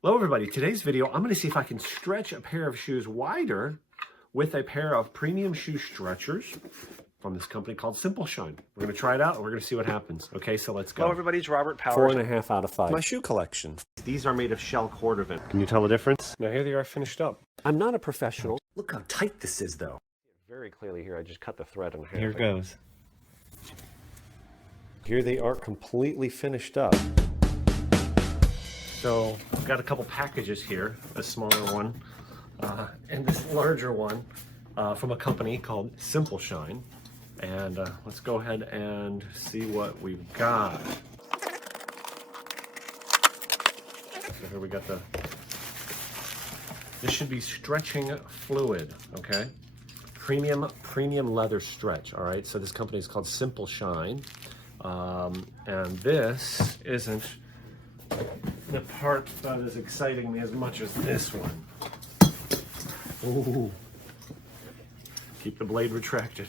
Hello everybody, today's video I'm going to see if I can stretch a pair of shoes wider with a pair of premium shoe stretchers from this company called Simple Shine. We're going to try it out and we're going to see what happens. Okay, so let's go. Hello everybody, it's Robert Powers. 4.5 out of 5. My shoe collection. These are made of shell cordovan. Can you tell the difference? Now here they are finished up. I'm not a professional. Look how tight this is though. Very clearly here, I just cut the thread in half. Here goes. Here they are completely finished up. So I've got a couple packages here, a smaller one and this larger one from a company called Simple Shine. And let's go ahead and see what we've got. So here we got this should be stretching fluid, okay? Premium leather stretch, all right? So this company is called Simple Shine. And this isn't the part that is exciting me as much as this one. Ooh. Keep the blade retracted.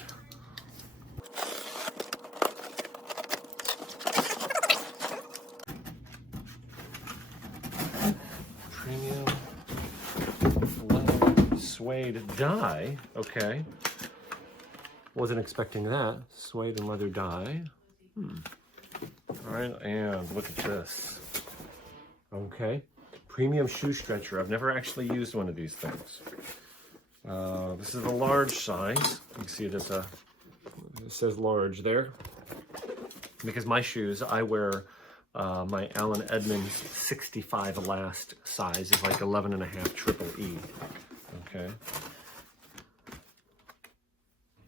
Premium leather suede dye. Okay. Wasn't expecting that. Suede and leather dye. All right, and look at this. Okay, premium shoe stretcher. I've never actually used one of these things. This is a large size. You can see it says large there. Because my shoes, I wear my Allen Edmonds 65 last size is like 11.5 triple E. Okay.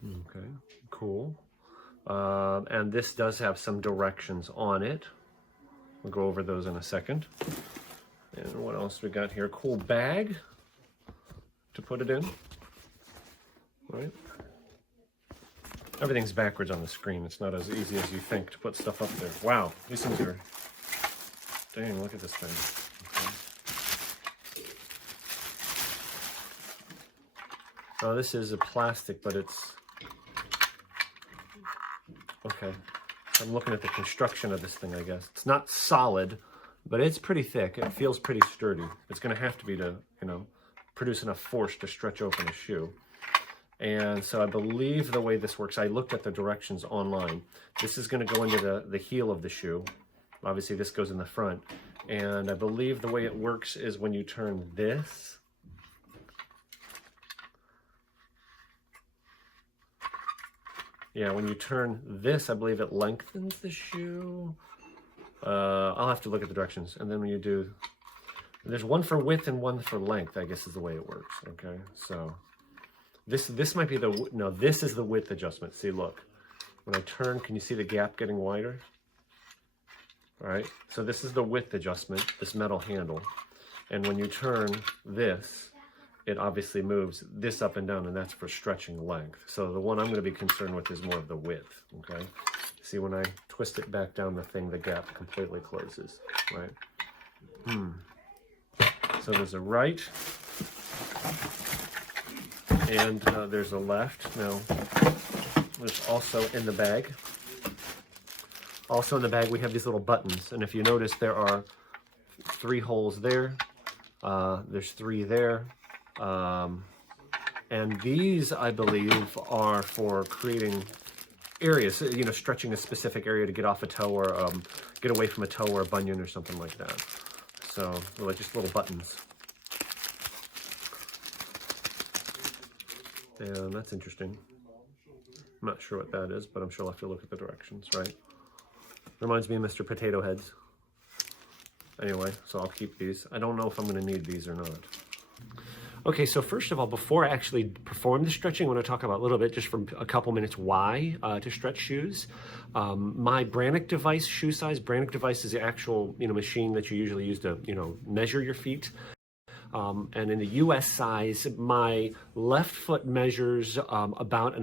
Okay, cool. And this does have some directions on it. We'll go over those in a second. And what else we got here? Cool bag to put it in. All right. Everything's backwards on the screen. It's not as easy as you think to put stuff up there. Wow, these things are... Dang, look at this thing. Okay. Oh, this is a plastic, but it's... Okay. I'm looking at the construction of this thing, I guess. It's not solid, but it's pretty thick. It feels pretty sturdy. It's going to have to be to, produce enough force to stretch open a shoe. And so I believe the way this works, I looked at the directions online. This is going to go into the heel of the shoe. Obviously, this goes in the front. And I believe the way it works is when you turn this, when you turn this, I believe it lengthens the shoe. I'll have to look at the directions. And then when you do, there's one for width and one for length, I guess is the way it works, okay? So this might be this is the width adjustment. See, look. When I turn, can you see the gap getting wider? All right, so this is the width adjustment, this metal handle. And when you turn this, it obviously moves this up and down, and that's for stretching length. So the one I'm going to be concerned with is more of the width, okay? See, when I twist it back down the thing, the gap completely closes, right? So there's a right, and there's a left. Now, there's also in the bag. Also in the bag, we have these little buttons, and if you notice, there are 3 holes there. There's 3 there. And these, I believe, are for creating areas, stretching a specific area to get off a toe or get away from a toe or a bunion or something like that. So, like just little buttons. And that's interesting. I'm not sure what that is, but I'm sure I'll have to look at the directions, right? Reminds me of Mr. Potato Heads. Anyway, so I'll keep these. I don't know if I'm going to need these or not. Okay, so first of all, before I actually perform the stretching, I want to talk about a little bit, just for a couple minutes, why to stretch shoes. My Brannock device, shoe size, Brannock device is the actual, machine that you usually use to, measure your feet. And in the US size, my left foot measures about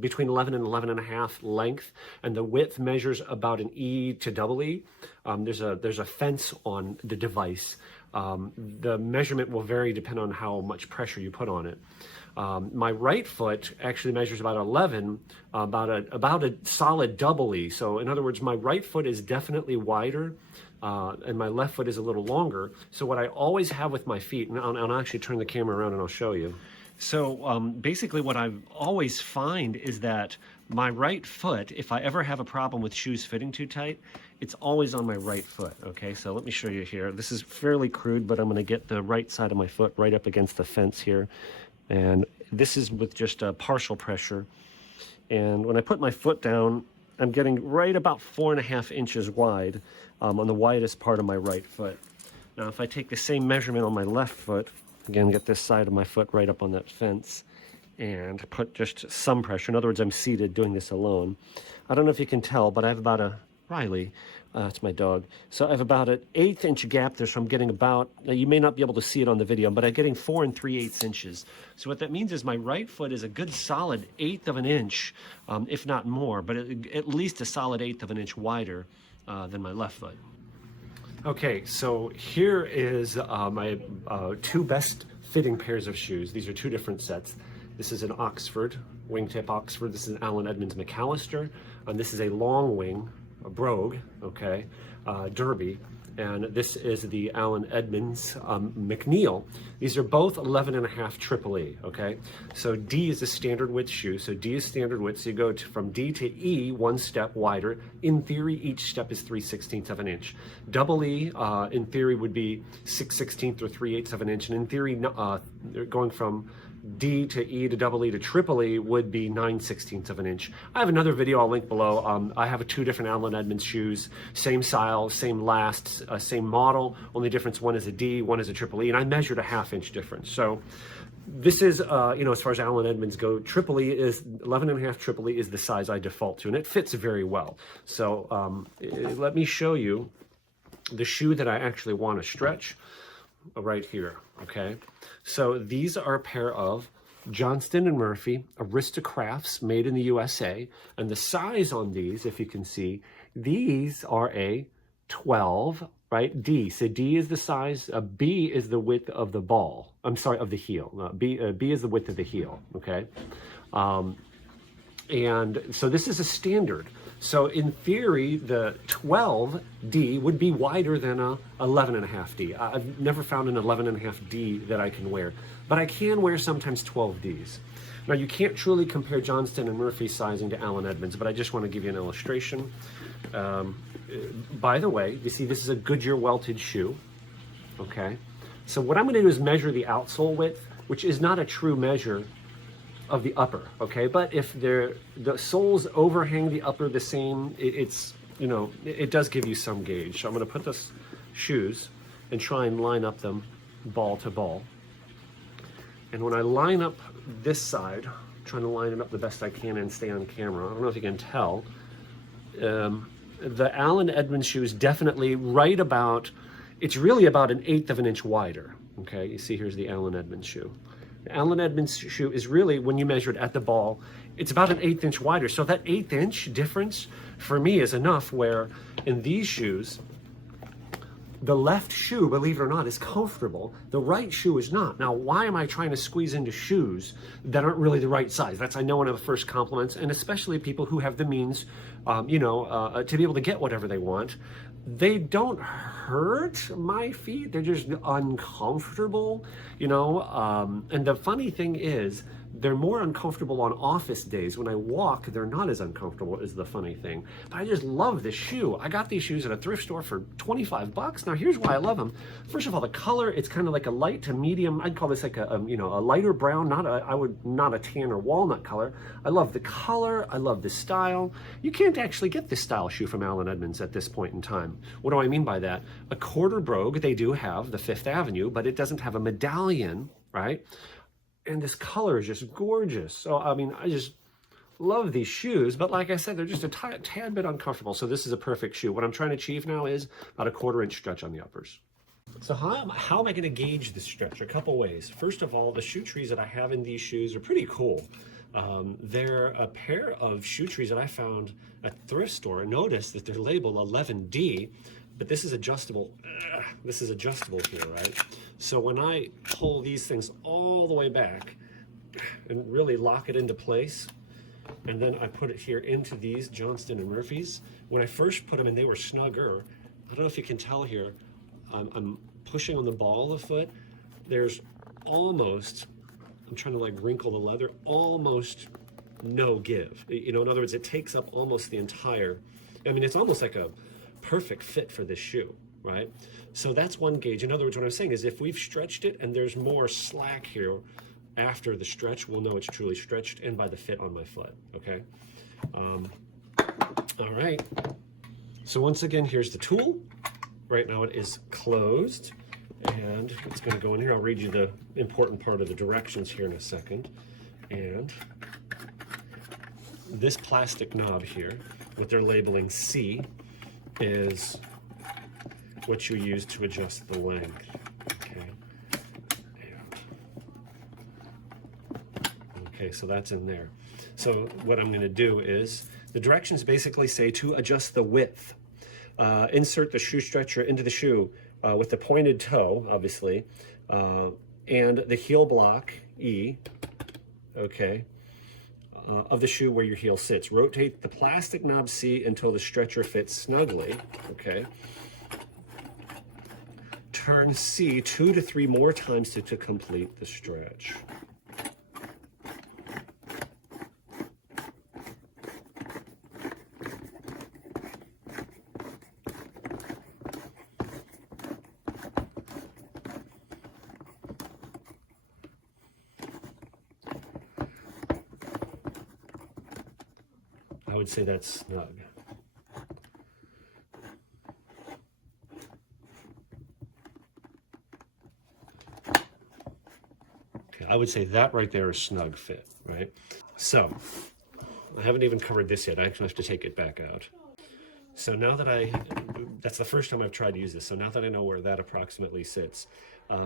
between 11 and 11.5 length, and the width measures about an E to double E. There's a fence on the device. The measurement will vary depending on how much pressure you put on it. My right foot actually measures about 11, about a solid double E. So in other words, my right foot is definitely wider and my left foot is a little longer. So what I always have with my feet, and I'll actually turn the camera around and I'll show you. So basically what I always find is that my right foot, if I ever have a problem with shoes fitting too tight, it's always on my right foot, okay? So let me show you here. This is fairly crude, but I'm gonna get the right side of my foot right up against the fence here. And this is with just a partial pressure. And when I put my foot down, I'm getting right about 4.5 inches wide on the widest part of my right foot. Now, if I take the same measurement on my left foot, again, get this side of my foot right up on that fence and put just some pressure. In other words, I'm seated doing this alone. I don't know if you can tell, but I have about a, Riley, it's my dog. So I have about an 1/8 inch gap there, so I'm getting about, you may not be able to see it on the video, but I'm getting 4 3/8 inches. So what that means is my right foot is a good solid 1/8 of an inch, if not more, but at least a solid 1/8 of an inch wider than my left foot. Okay, so here is my two best fitting pairs of shoes. These are two different sets. This is an Oxford, wingtip Oxford. This is an Allen Edmonds McAllister, and this is a long wing, a brogue, okay, derby, and this is the Allen Edmonds McNeil. These are both 11.5 triple E, okay? So D is a standard width shoe, so D is standard width, so you go from D to E 1 step wider. In theory, each step is 3/16 of an inch. Double E, in theory, would be 6/16 or 3/8 of an inch, and in theory, going from D to E to double E to triple E would be 9/16 of an inch. I have another video I'll link below. I have two different Allen Edmonds shoes, same style, same last, same model, only difference, one is a D, one is a triple E, and I measured a 1/2 inch difference. So this is, you know, as far as Allen Edmonds go, triple E is 11.5 triple E is the size I default to, and it fits very well. So let me show you the shoe that I actually want to stretch right here, okay? So these are a pair of Johnston and Murphy Aristocrafts made in the USA, and the size on these, if you can see, these are a 12, right? D, so D is the size, B is the width of the ball, I'm sorry, of the heel. B is the width of the heel, okay? And so this is a standard. So in theory, the 12D would be wider than a 11.5D. I've never found an 11.5D that I can wear, but I can wear sometimes 12Ds. Now you can't truly compare Johnston and Murphy sizing to Allen Edmonds, but I just want to give you an illustration. By the way, you see this is a Goodyear welted shoe, okay? So what I'm going to do is measure the outsole width, which is not a true measure of the upper, okay? But if the soles overhang the upper the same, it's, you know, it does give you some gauge. So I'm gonna put the shoes and try and line up them ball to ball. And when I line up this side, I'm trying to line it up the best I can and stay on camera. I don't know if you can tell. The Allen Edmonds shoe is definitely right about, it's really about an 1/8 of an inch wider, okay? You see here's the Allen Edmonds shoe. The Allen Edmonds shoe is really, when you measure it at the ball, it's about an 1/8 inch wider. So that 1/8 inch difference for me is enough, where in these shoes, the left shoe, believe it or not, is comfortable. The right shoe is not. Now, why am I trying to squeeze into shoes that aren't really the right size? That's, I know, one of the first compliments, and especially people who have the means, to be able to get whatever they want. They don't hurt my feet. They're just uncomfortable, you know. And the funny thing is, they're more uncomfortable on office days. When I walk, they're not as uncomfortable, is the funny thing. But I just love this shoe. I got these shoes at a thrift store for 25 bucks. Now, here's why I love them. First of all, the color, it's kind of like a light to medium. I'd call this like a lighter brown, not a tan or walnut color. I love the color. I love the style. You can't actually get this style shoe from Allen Edmonds at this point in time. What do I mean by that? A quarter brogue, they do have the Fifth Avenue, but it doesn't have a medallion, right? And this color is just gorgeous. So, I mean, I just love these shoes, but like I said, they're just a tad bit uncomfortable. So this is a perfect shoe. What I'm trying to achieve now is about a 1/4 inch stretch on the uppers. So how am I going to gauge the stretch? A couple ways. First of all, the shoe trees that I have in these shoes are pretty cool. They're a pair of shoe trees that I found at the thrift store. Notice that they're labeled 11D, but this is adjustable. This is adjustable here, right? So when I pull these things all the way back and really lock it into place, and then I put it here into these Johnston and Murphys, when I first put them in, they were snugger. I don't know if you can tell here, I'm pushing on the ball of the foot. There's almost, I'm trying to like wrinkle the leather, almost no give. You know, in other words, it takes up almost the entire, I mean, it's almost like a perfect fit for this shoe, right? So that's one gauge. In other words, what I'm saying is if we've stretched it and there's more slack here after the stretch, we'll know it's truly stretched and by the fit on my foot, okay? All right. So once again, here's the tool. Right now it is closed and it's going to go in here. I'll read you the important part of the directions here in a second. And this plastic knob here, what they're labeling C, is what you use to adjust the length. Okay. Okay, so that's in there. So what I'm going to do is, the directions basically say to adjust the width. Insert the shoe stretcher into the shoe with the pointed toe, obviously, and the heel block, E, okay, of the shoe where your heel sits. Rotate the plastic knob C until the stretcher fits snugly, okay. Turn C 2 to 3 more times to complete the stretch. I would say that's snug. Okay, I would say that right there is snug fit, right? So, I haven't even covered this yet. I actually have to take it back out. So now that that's the first time I've tried to use this. So now that I know where that approximately sits,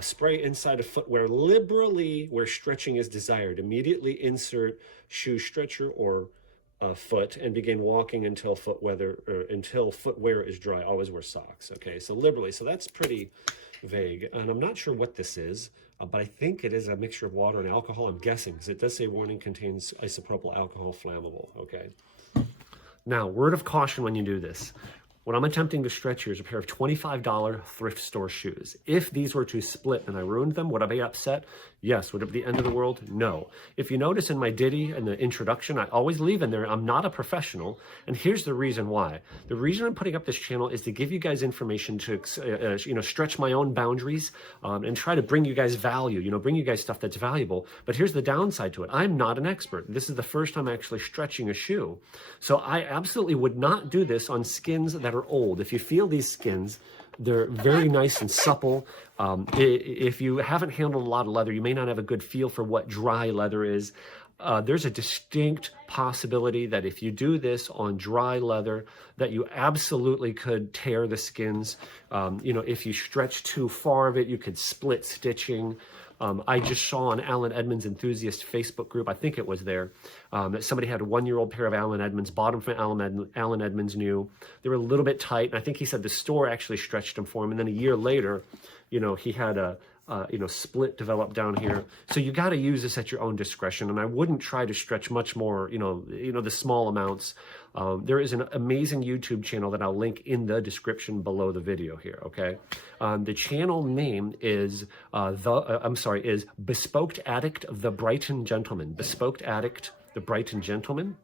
spray inside of footwear liberally where stretching is desired. Immediately insert shoe stretcher or foot and begin walking until footwear is dry. Always wear socks. Okay, so liberally. So that's pretty vague, and I'm not sure what this is, but I think it is a mixture of water and alcohol. I'm guessing because it does say warning contains isopropyl alcohol flammable. Okay. Now, word of caution when you do this. What I'm attempting to stretch here is a pair of $25 thrift store shoes. If these were to split and I ruined them, would I be upset? Yes. Would it be the end of the world? No. If you notice in my ditty and the introduction, I always leave in there, I'm not a professional. And here's the reason why. The reason I'm putting up this channel is to give you guys information to, stretch my own boundaries and try to bring you guys value, bring you guys stuff that's valuable. But here's the downside to it. I'm not an expert. This is the first time actually stretching a shoe. So I absolutely would not do this on skins that are old. If you feel these skins, they're very nice and supple. If you haven't handled a lot of leather, you may not have a good feel for what dry leather is. There's a distinct possibility that if you do this on dry leather, that you absolutely could tear the skins. If you stretch too far of it, you could split stitching. I just saw on Alan Edmonds enthusiast Facebook group, I think it was there, that somebody had a 1-year-old pair of Alan Edmonds, bought them from Alan Edmonds new. They were a little bit tight, and I think he said the store actually stretched them for him, and then a year later, he had a split developed down here. So you got to use this at your own discretion, and I wouldn't try to stretch much more, the small amounts. There is an amazing YouTube channel that I'll link in the description below the video here, okay? The channel name is, is Bespoke Addict, the Brighton Gentleman. Bespoke Addict, the Brighton Gentleman.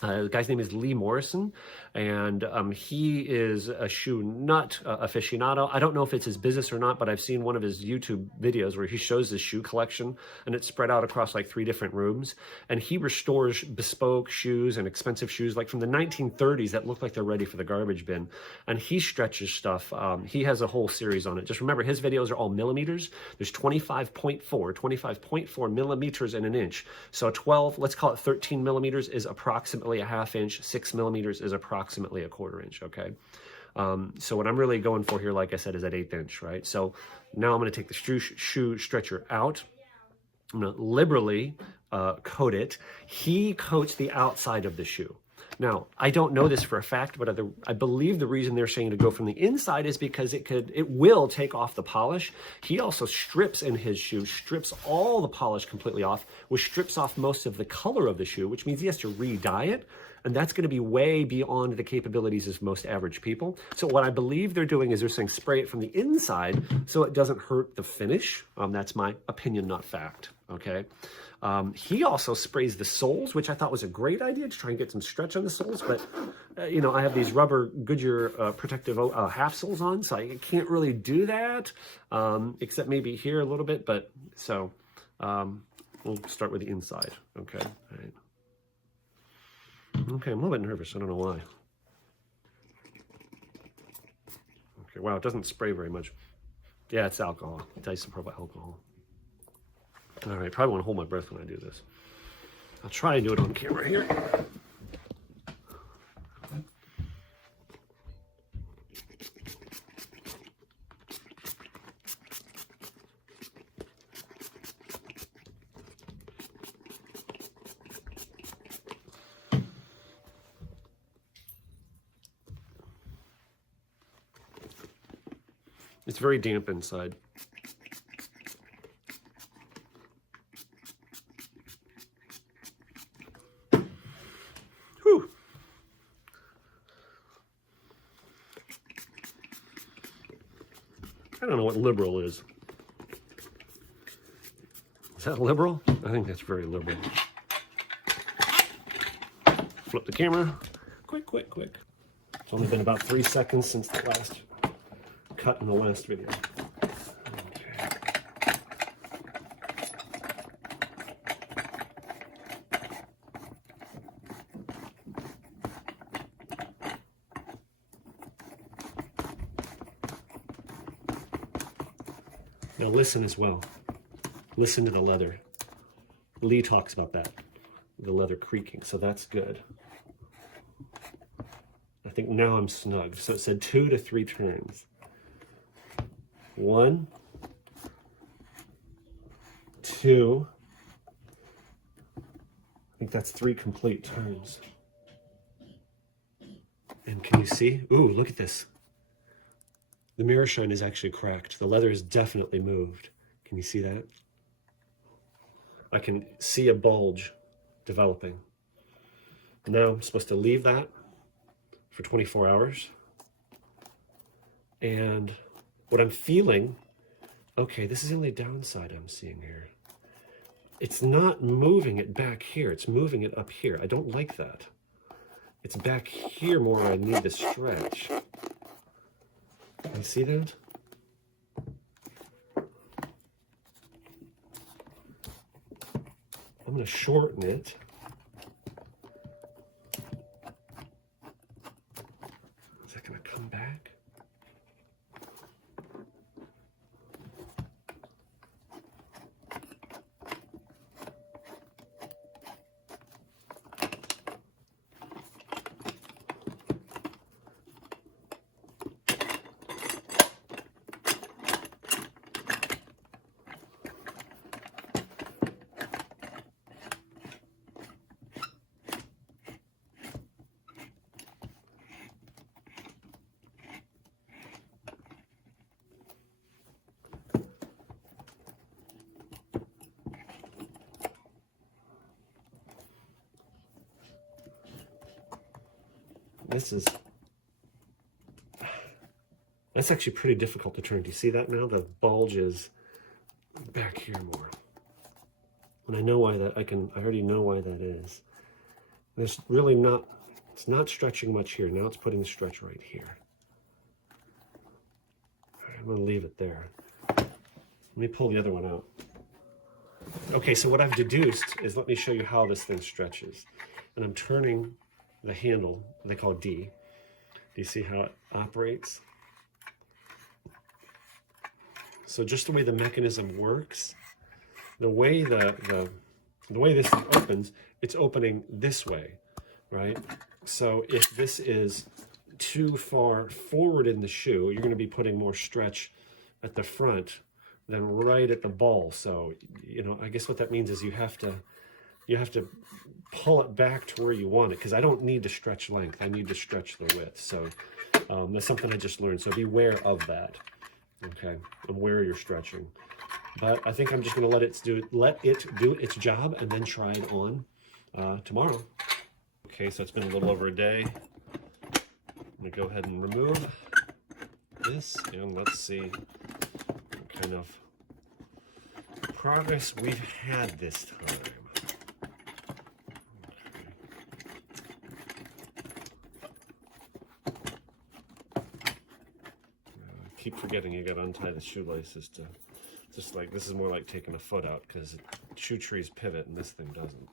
The guy's name is Morrison, and he is a shoe nut aficionado. I don't know if it's his business or not, but I've seen one of his YouTube videos where he shows his shoe collection, and it's spread out across like 3 different rooms. And he restores bespoke shoes and expensive shoes, like from the 1930s that look like they're ready for the garbage bin. And he stretches stuff. He has a whole series on it. Just remember, his videos are all millimeters. There's 25.4 millimeters in an inch. So 12, let's call it 13 millimeters is approximately a half inch. 6 millimeters is approximately a quarter inch, okay? So what I'm really going for here, like I said, is at 1/8 inch, right? So now I'm going to take the shoe stretcher out. I'm going to liberally coat it. He coats the outside of the shoe. Now, I don't know this for a fact, but I believe the reason they're saying to go from the inside is because it will take off the polish. He also strips in his shoe, strips all the polish completely off, which strips off most of the color of the shoe, which means he has to re-dye it. And that's going to be way beyond the capabilities of most average people. So what I believe they're doing is they're saying spray it from the inside so it doesn't hurt the finish. That's my opinion, not fact. Okay. He also sprays the soles, which I thought was a great idea to try and get some stretch on the soles. But, you know, I have these rubber Goodyear protective half soles on, so I can't really do that, except maybe here a little bit. But so we'll start with the inside. Okay. All right. Okay, I'm a little bit nervous. I don't know why. Okay, wow, it doesn't spray very much. Yeah, it's alcohol. It's isopropyl alcohol. All right, probably want to hold my breath when I do this. I'll try and do it on camera here. It's very damp inside. Whew. I don't know what liberal is. Is that liberal? I think that's very liberal. Flip the camera. Quick, quick, quick. It's only been about 3 seconds since the last cut in the last video. Okay. Now listen as well. Listen to the leather. Lee talks about that, the leather creaking, so that's good. I think now I'm snug. So it said 2 to 3 turns. 1, 2, I think that's 3 complete turns. And can you see? Ooh, look at this. The mirror shine is actually cracked. The leather is definitely moved. Can you see that? I can see a bulge developing. Now I'm supposed to leave that for 24 hours. And what I'm feeling, okay, this is the only downside I'm seeing here. It's not moving it back here. It's moving it up here. I don't like that. It's back here more where I need the stretch. Can you see that? I'm going to shorten it. Is that going to come back? That's actually pretty difficult to turn. Do you see that now? The bulge is back here more. And I know why that, I already know why that is. There's really not, it's not stretching much here. Now it's putting the stretch right here. All right, I'm gonna leave it there. Let me pull the other one out. Okay, so what I've deduced is, let me show you how this thing stretches. And I'm turning the handle, they call it D. Do you see how it operates? So just the way the mechanism works, the way the way this opens, it's opening this way, right? So if this is too far forward in the shoe, you're going to be putting more stretch at the front than right at the ball. So, you know, I guess what that means is you have to pull it back to where you want it, because I don't need to stretch length. I need to stretch the width. So that's something I just learned. So beware of that. Okay, and where you're stretching. But I think I'm just going to let it do its job and then try it on tomorrow. Okay, so it's been a little over a day. I'm gonna go ahead and remove this, and let's see what kind of progress we've had this time. Keep forgetting you gotta untie the shoelaces to just like, this is more like taking a foot out because shoe trees pivot and this thing doesn't.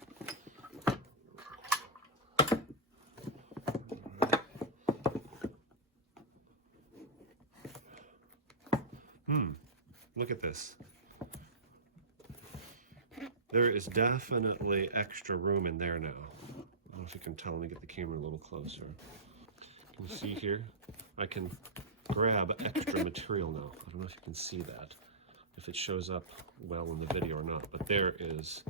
Look at this. There is definitely extra room in there now. I don't know if you can tell. Let me get the camera a little closer. Can you see here? I can grab extra material now. I don't know if you can see that, if it shows up well in the video or not, but there is,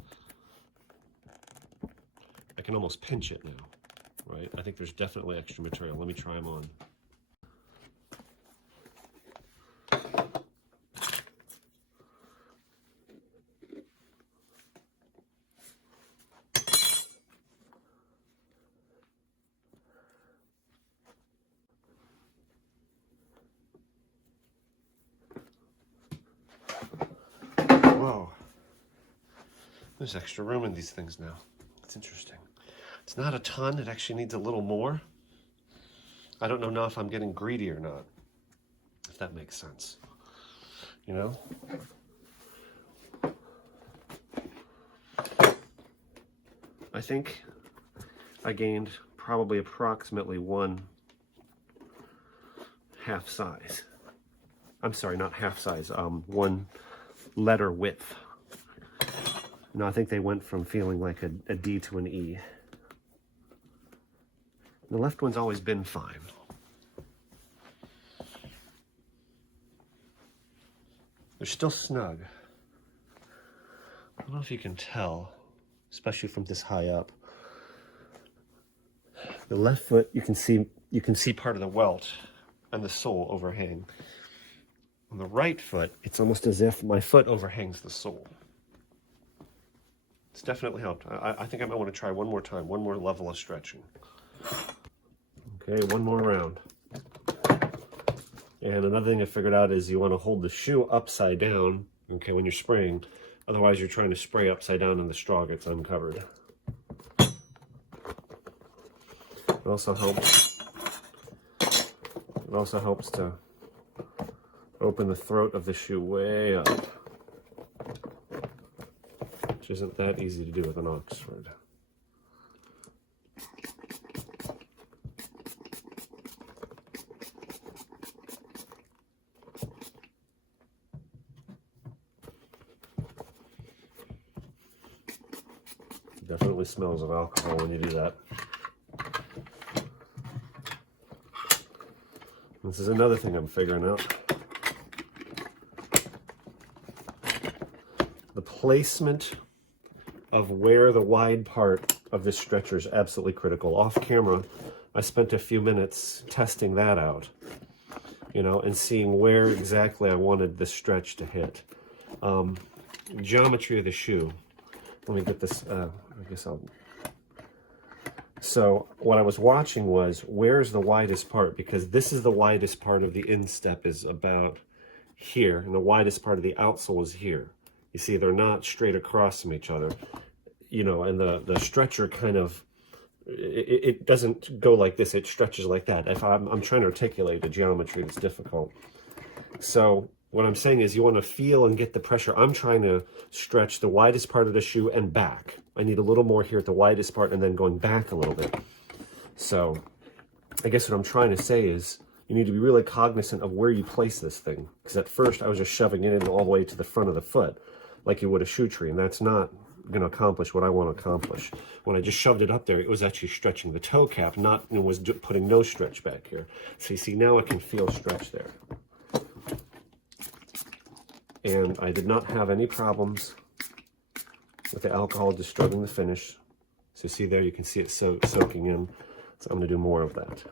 I can almost pinch it now, right? I think there's definitely extra material. Let me try them on. Whoa, there's extra room in these things now. It's interesting. It's not a ton, it actually needs a little more. I don't know now if I'm getting greedy or not, if that makes sense. You know? I think I gained probably approximately 1 half size. I'm sorry, not half size, 1 letter width. No, I think they went from feeling like a D to an E. The left one's always been fine. They're still snug. I don't know if you can tell, especially from this high up. The left foot, you can see part of the welt and the sole overhang. On the right foot, it's almost as if my foot overhangs the sole. It's definitely helped. I think I might want to try one more time, one more level of stretching. Okay, one more round. And another thing I figured out is you want to hold the shoe upside down, okay, when you're spraying. Otherwise, you're trying to spray upside down and the straw gets uncovered. It also helps to open the throat of the shoe way up, which isn't that easy to do with an Oxford. Definitely smells of alcohol when you do that. This is another thing I'm figuring out. The placement of where the wide part of this stretcher is absolutely critical. Off camera, I spent a few minutes testing that out, you know, and seeing where exactly I wanted this stretch to hit. Geometry of the shoe. Let me get this, So what I was watching was, where's the widest part? Because this is the widest part of the instep, is about here, and the widest part of the outsole is here. You see, they're not straight across from each other, you know, and the stretcher kind of, it doesn't go like this, it stretches like that. If I'm trying to articulate the geometry, it's difficult. So what I'm saying is you want to feel and get the pressure. I'm trying to stretch the widest part of the shoe and back. I need a little more here at the widest part and then going back a little bit. So I guess what I'm trying to say is you need to be really cognizant of where you place this thing. Because at first I was just shoving it in all the way to the front of the foot like you would a shoe tree, and that's not going to accomplish what I want to accomplish. When I just shoved it up there, it was actually stretching the toe cap, not, it was putting no stretch back here. So you see, now I can feel stretch there. And I did not have any problems with the alcohol disturbing the finish. So see there, you can see it soaking in. So I'm going to do more of that.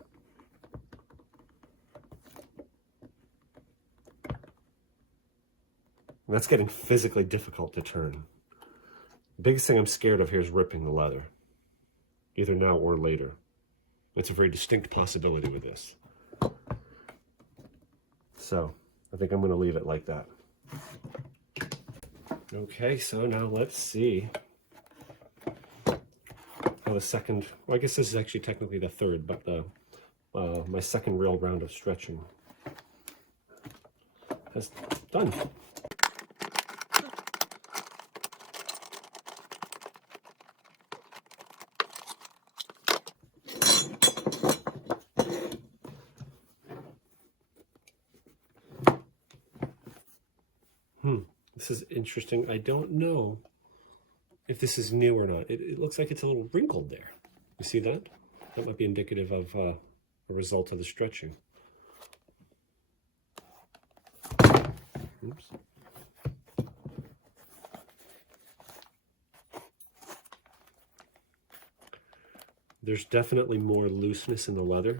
And that's getting physically difficult to turn. The biggest thing I'm scared of here is ripping the leather. either now or later. It's a very distinct possibility with this. So I think I'm going to leave it like that. Okay, so now let's see how the second, well, I guess this is actually technically the third, but the my second real round of stretching has done. This is interesting. I don't know if this is new or not. It looks like it's a little wrinkled there. You see that? That might be indicative of a result of the stretching. Oops. There's definitely more looseness in the leather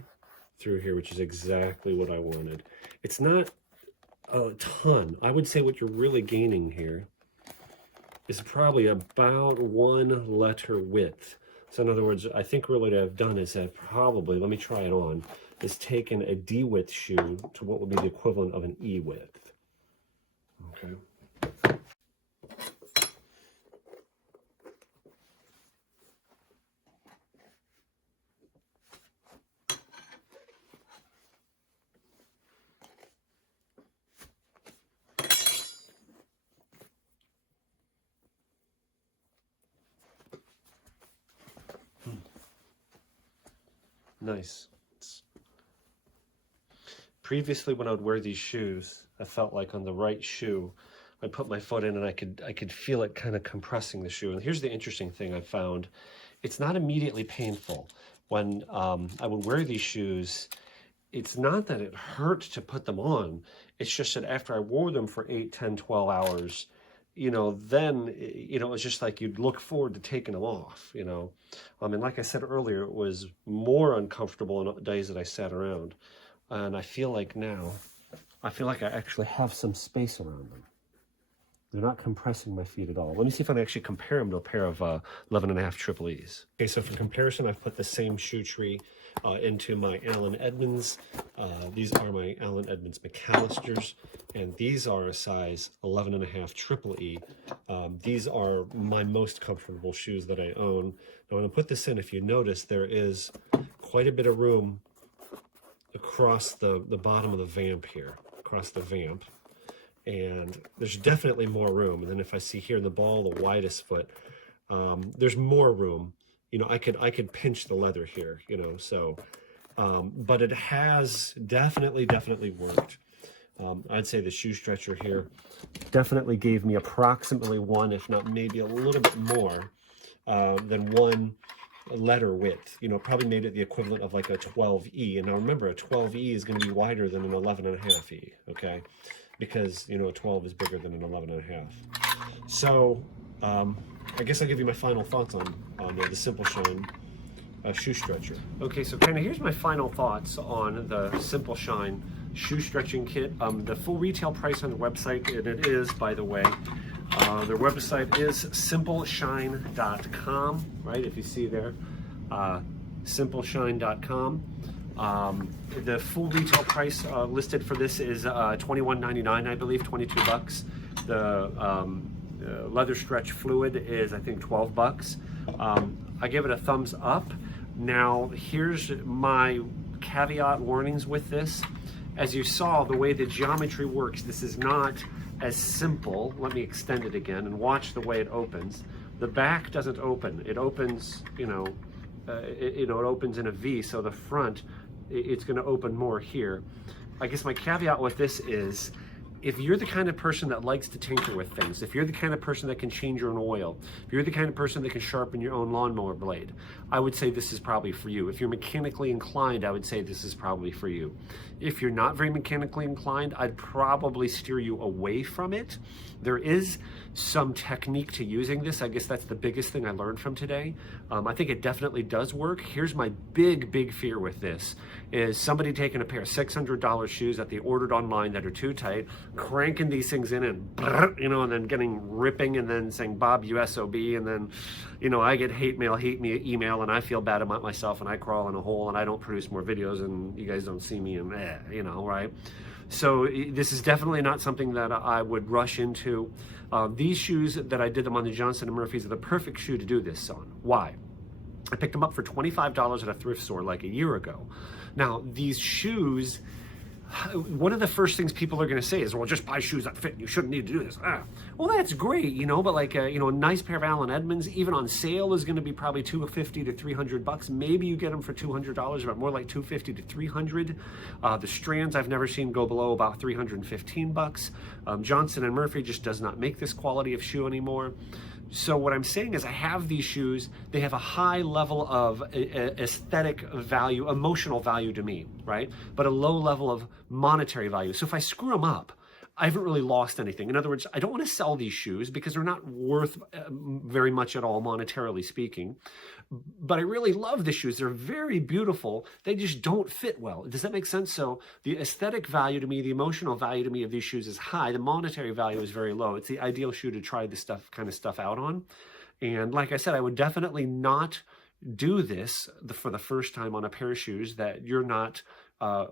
through here, which is exactly what I wanted. It's not a ton. I would say what you're really gaining here is probably about 1 letter width. So in other words, I think really what I've done is I've probably, let me try it on, is taken a D width shoe to what would be the equivalent of an E width. Okay. Nice. Previously, when I would wear these shoes, I felt like on the right shoe, I put my foot in and I could feel it kind of compressing the shoe. And here's the interesting thing I found: it's not immediately painful. When I would wear these shoes, it's not that it hurt to put them on. It's just that after I wore them for 8, 10, 12 hours, you know, then, you know, it's just like you'd look forward to taking them off, you know. And like I said earlier, it was more uncomfortable on days that I sat around. And I feel like now, I actually have some space around them. They're not compressing my feet at all. Let me see if I can actually compare them to a pair of 11.5 Triple E's. Okay, so for comparison, I've put the same shoe tree into my Allen Edmonds. These are my Allen Edmonds McAllisters, and these are a size 11.5 Triple E. These are my most comfortable shoes that I own. Now, when I put this in, if you notice, there is quite a bit of room across the bottom of the vamp here, across the vamp. And there's definitely more room. And then if I see here in the ball, the widest foot, there's more room. You know, I could pinch the leather here, you know, so, but it has definitely worked. I'd say the shoe stretcher here definitely gave me approximately 1, if not maybe a little bit more than 1 letter width. You know, probably made it the equivalent of like a 12E. And now remember, a 12E is going to be wider than an 11.5 E, okay? Because, you know, a 12 is bigger than an 11.5. So, I guess I'll give you my final thoughts on the Simple Shine shoe stretcher. Okay, so kind of here's my final thoughts on the Simple Shine shoe stretching kit. The full retail price on the website, and it is, by the way, their website is simpleshine.com, right? If you see there, simpleshine.com. The full retail price listed for this is $21.99, I believe, $22. The leather stretch fluid is, I think, $12. I give it a thumbs up. Now, here's my caveat warnings with this. As you saw, the way the geometry works, this is not as simple. Let me extend it again and watch the way it opens. The back doesn't open. It opens, you know, it opens in a V, so the front, it's going to open more here. I guess my caveat with this is, if you're the kind of person that likes to tinker with things, if you're the kind of person that can change your own oil, if you're the kind of person that can sharpen your own lawnmower blade, I would say this is probably for you. If you're mechanically inclined, I would say this is probably for you. If you're not very mechanically inclined, I'd probably steer you away from it. There is some technique to using this. I guess that's the biggest thing I learned from today. I think it definitely does work. Here's my big fear with this, is somebody taking a pair of $600 shoes that they ordered online that are too tight, cranking these things in and, you know, and then getting ripping and then saying, Bob, you SOB. And then, you know, I get hate mail, email, and I feel bad about myself and I crawl in a hole and I don't produce more videos and you guys don't see me and, you know, right? So this is definitely not something that I would rush into. These shoes that I did them on the Johnston Murphys are the perfect shoe to do this on. Why? I picked them up for $25 at a thrift store like a year ago. Now, these shoes, one of the first things people are going to say is, well, just buy shoes that fit and you shouldn't need to do this. Well, that's great, you know, but like, you know, a nice pair of Allen Edmonds, even on sale, is going to be probably $250 to $300. Maybe you get them for $200, but more like $250 to $300. The strands I've never seen go below about $315. Johnston and Murphy just does not make this quality of shoe anymore. So what I'm saying is I have these shoes, they have a high level of aesthetic value, emotional value to me, right? But a low level of monetary value. So if I screw them up, I haven't really lost anything. In other words, I don't want to sell these shoes because they're not worth very much at all, monetarily speaking. But I really love the shoes. They're very beautiful. They just don't fit well. Does that make sense? So the aesthetic value to me, the emotional value to me of these shoes is high. The monetary value is very low. It's the ideal shoe to try this kind of stuff out on. And like I said, I would definitely not do this for the first time on a pair of shoes that you're not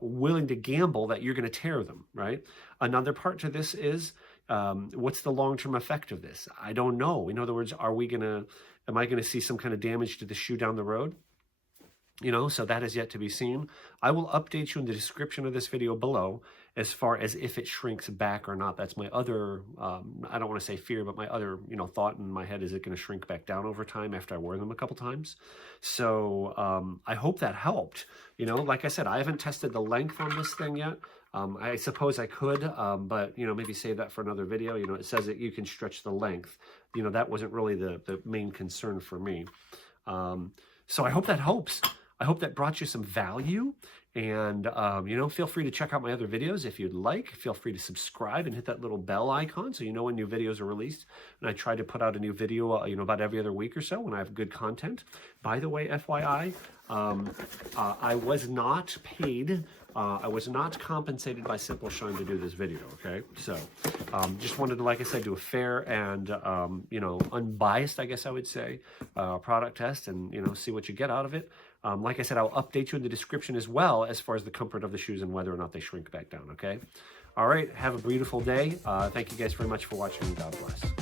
willing to gamble that you're going to tear them, right? Another part to this is, what's the long-term effect of this? I don't know. In other words, am I going to see some kind of damage to the shoe down the road? You know, so that is yet to be seen. I will update you in the description of this video below as far as if it shrinks back or not. That's my other, I don't want to say fear, but my other, you know, thought in my head, is it going to shrink back down over time after I wear them a couple times? So I hope that helped. You know, like I said, I haven't tested the length on this thing yet. I suppose I could, but, you know, maybe save that for another video. You know, it says that you can stretch the length. You know, that wasn't really the main concern for me. So I hope that helps. I hope that brought you some value. And, you know, feel free to check out my other videos if you'd like. Feel free to subscribe and hit that little bell icon so you know when new videos are released. And I try to put out a new video, you know, about every other week or so when I have good content. By the way, FYI, I was not paid. I was not compensated by Simple Shine to do this video, okay? So just wanted to, like I said, do a fair and, you know, unbiased, I guess I would say, product test and, you know, see what you get out of it. Like I said, I'll update you in the description as well as far as the comfort of the shoes and whether or not they shrink back down, okay? All right, have a beautiful day. Thank you guys very much for watching, and God bless.